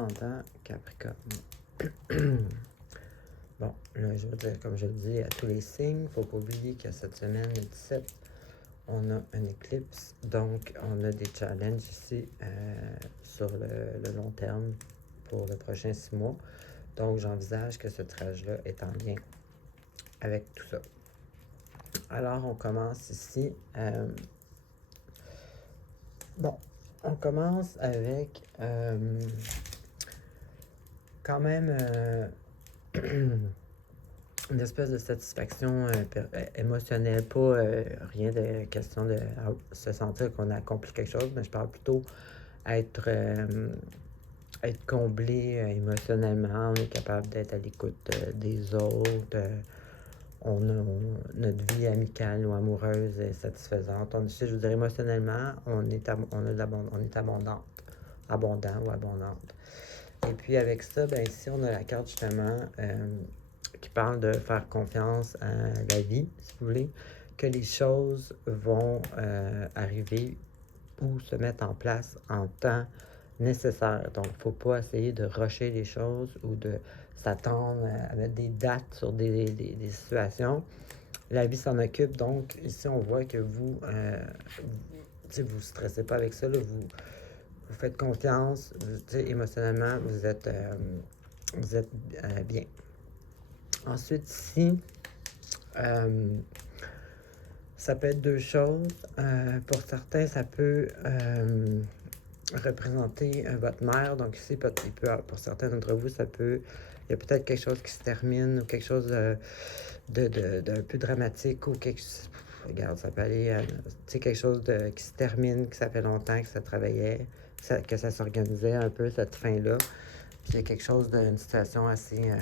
ascendant Capricorne. Bon, là, je veux dire, comme je le dis à tous les signes, il ne faut pas oublier que cette semaine, le 17, on a une éclipse. Donc, on a des challenges ici sur le long terme pour le prochain 6 mois. Donc, j'envisage que ce trajectoire là est en lien avec tout ça. Alors, on commence ici. Bon, on commence avec quand même une espèce de satisfaction émotionnelle, pas rien de question de se sentir qu'on a accompli quelque chose, mais je parle plutôt être comblé émotionnellement, on est capable d'être à l'écoute des autres, notre vie amicale ou amoureuse est satisfaisante. Je veux dire, émotionnellement, on est abondant ou abondante. Et puis avec ça, ben ici, on a la carte justement qui parle de faire confiance à la vie, si vous voulez, que les choses vont arriver ou se mettre en place en temps nécessaire. Donc, il ne faut pas essayer de rusher les choses ou de s'attendre à mettre des dates sur des situations. La vie s'en occupe. Donc, ici, on voit que vous vous stressez pas avec ça. Là, vous faites confiance. Émotionnellement, vous êtes bien. Ensuite, ici, ça peut être deux choses. Pour certains, ça peut représenter votre mère. Donc ici, pour certains d'entre vous, il y a peut-être quelque chose qui se termine ou quelque chose d'un peu dramatique ou regarde, ça peut aller, quelque chose qui se termine, que ça fait longtemps que ça travaillait, que ça s'organisait un peu, cette fin-là. Puis il y a quelque chose d'une situation assez,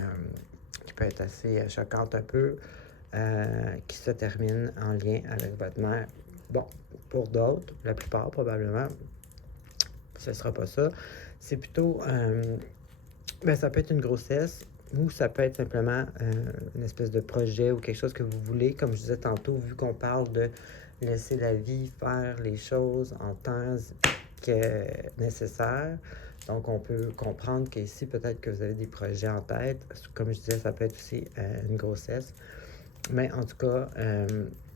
qui peut être assez choquante un peu, qui se termine en lien avec votre mère. Bon, pour d'autres, la plupart probablement, ce ne sera pas ça. C'est plutôt, ça peut être une grossesse ou ça peut être simplement une espèce de projet ou quelque chose que vous voulez. Comme je disais tantôt, vu qu'on parle de laisser la vie faire les choses en temps nécessaire, donc on peut comprendre qu'ici, peut-être que vous avez des projets en tête. Comme je disais, ça peut être aussi une grossesse. Mais en tout cas,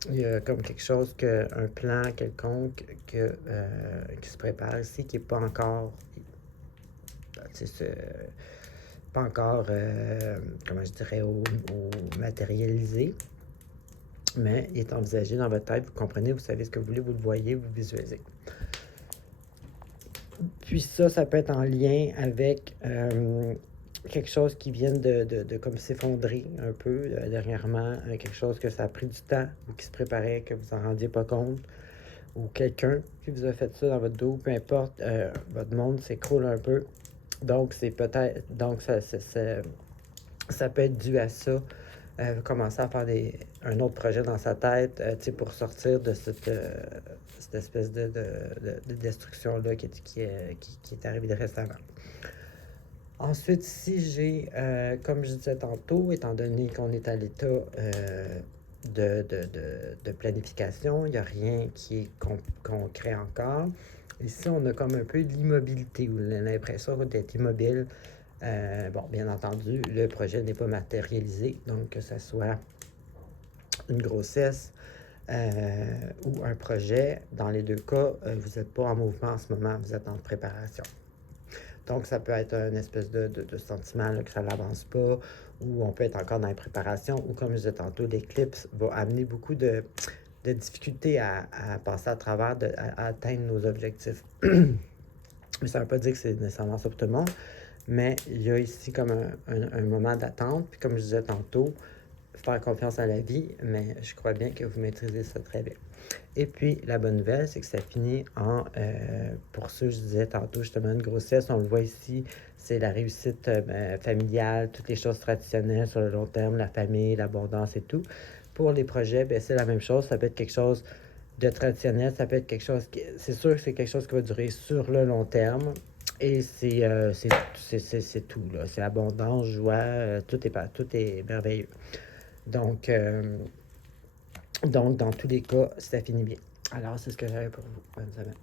il y a comme quelque chose, un plan quelconque qui se prépare ici, qui n'est pas encore, pas encore, comment je dirais, matérialisé, mais il est envisagé dans votre tête, vous comprenez, vous savez ce que vous voulez, vous le voyez, vous visualisez. Puis ça peut être en lien avec quelque chose qui vient de comme s'effondrer un peu dernièrement, quelque chose que ça a pris du temps ou qui se préparait, que vous en rendiez pas compte, ou quelqu'un qui vous a fait ça dans votre dos, peu importe, votre monde s'écroule un peu. Donc, ça peut être dû à ça. Commencer à faire un autre projet dans sa tête, pour sortir de cette espèce de destruction-là qui est arrivée récemment. Ensuite, si j'ai, comme je disais tantôt, étant donné qu'on est à l'état de planification, il n'y a rien qui est concret encore. Ici, on a comme un peu de l'immobilité ou l'impression d'être immobile. Bon, bien entendu, le projet n'est pas matérialisé, donc que ce soit une grossesse ou un projet, dans les deux cas, vous n'êtes pas en mouvement en ce moment, vous êtes en préparation. Donc, ça peut être une espèce de sentiment là, que ça n'avance pas, ou on peut être encore dans la préparation, ou comme je disais tantôt, l'éclipse va amener beaucoup de difficultés à passer à travers, à atteindre nos objectifs. Mais ça ne veut pas dire que c'est nécessairement ça pour tout le monde, mais il y a ici comme un moment d'attente, puis comme je disais tantôt, faire confiance à la vie, mais je crois bien que vous maîtrisez ça très bien. Et puis, la bonne nouvelle, c'est que ça finit pour ceux, je disais tantôt, justement, une grossesse, on le voit ici, c'est la réussite familiale, toutes les choses traditionnelles sur le long terme, la famille, l'abondance et tout. Pour les projets, c'est la même chose, ça peut être quelque chose de traditionnel, ça peut être quelque chose c'est sûr que c'est quelque chose qui va durer sur le long terme. Et c'est tout, là. C'est abondance, joie, tout est merveilleux. Donc, dans tous les cas, ça finit bien. Alors, c'est ce que j'avais pour vous. Bonne semaine.